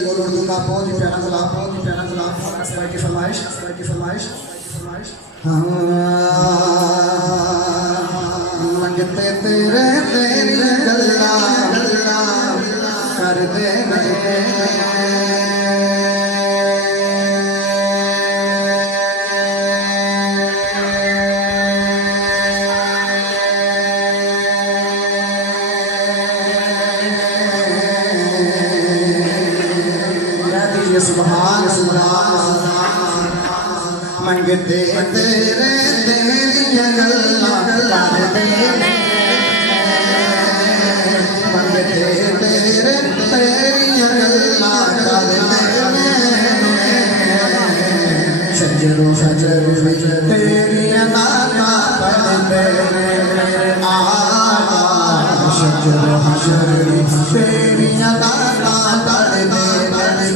उर्दू का बहुत ही प्यारा कलाम की फरमाइश मंगते तेरे तेरी गल्ला कर दे सुभान अल्लाह मंगते तेरे तेरी गल्ला कर दे मंगते तेरे तेरी गल्ला कर दे शजरो शजरो तेरी नाता पढ़ दे शजरो शजरो तेरी नाता पढ़ दे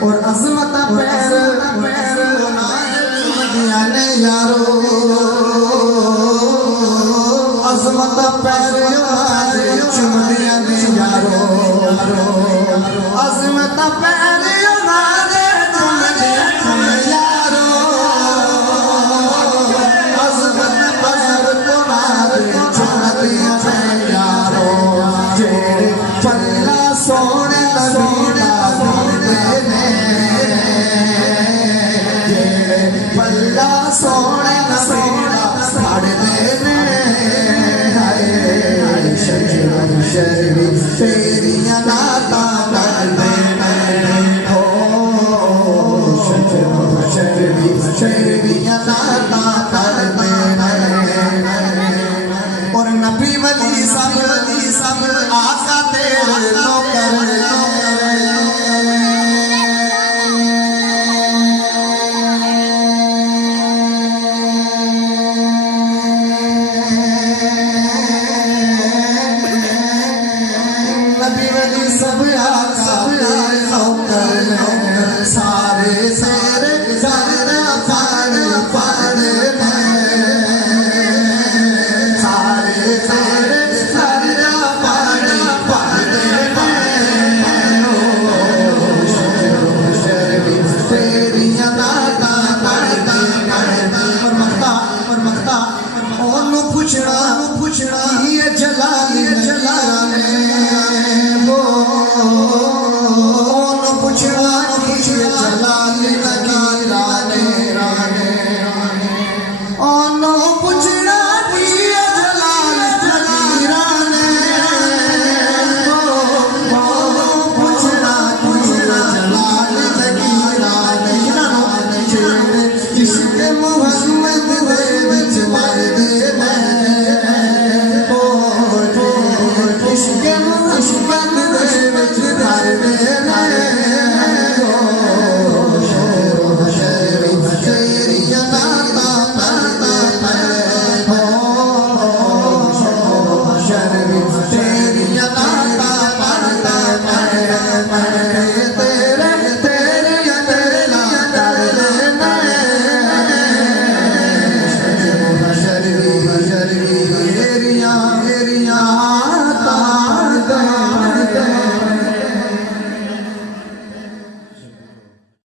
और अज़मत पैर यारो अज़मत पैर चुमदिया ने यारो अज़मत पैर यारो अज़मत पैर चुमदिया ने यारो पल्ला सोने पल्ला सोने नबीला पढ़ दे शजरो शजरो